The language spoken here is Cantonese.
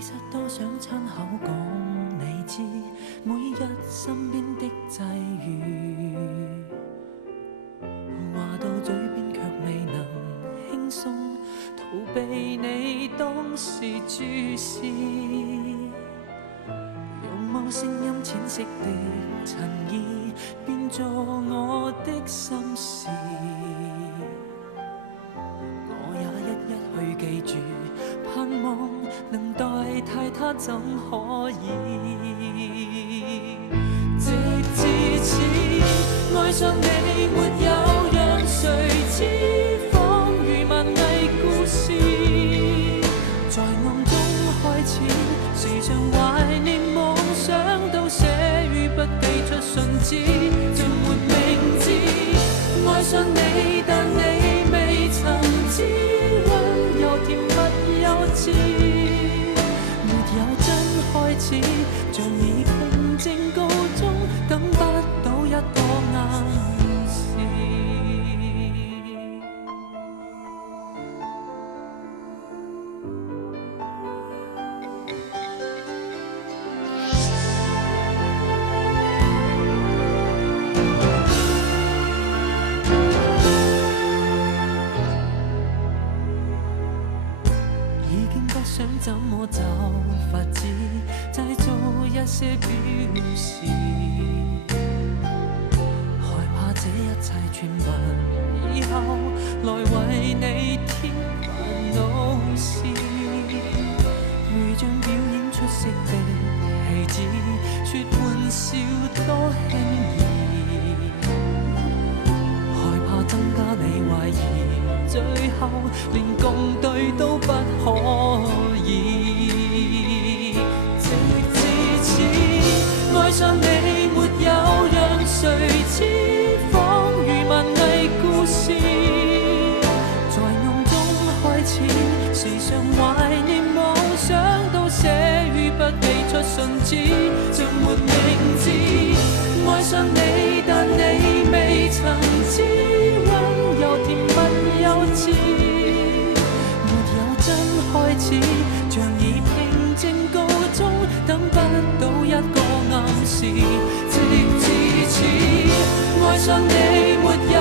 其實多想親口講你知，每日身邊的際遇，話到嘴邊卻未能輕鬆逃避你當時注視，用無聲音淺色的襯衣變作我的心事，我也一一去記住，盼望能代替他怎可以？直至此，愛上你沒有讓誰知，仿如文藝故事，在暗中開始，時常懷念夢想到寫於筆記出信紙，像沒名字。愛上你，但你未曾知，溫柔甜蜜幼稚，沒有真開始，像已平靜告終，等不到一個暗示。已經不想怎麼找法子製造一些表示，害怕這一切傳聞以後來為你添煩惱事，如像表演出色的戲子，說玩笑多輕易，害怕增加你懷疑，最後連共對都不可以。直至此，愛上你沒有讓誰知，仿如文藝故事，在暗中開始，時常懷念夢想到寫於筆記出信紙，像沒名字。愛上你，但你未曾知，溫柔甜蜜幼稚，沒有真開始，像已平靜告終，等不到一個暗示。直至此，愛上你沒有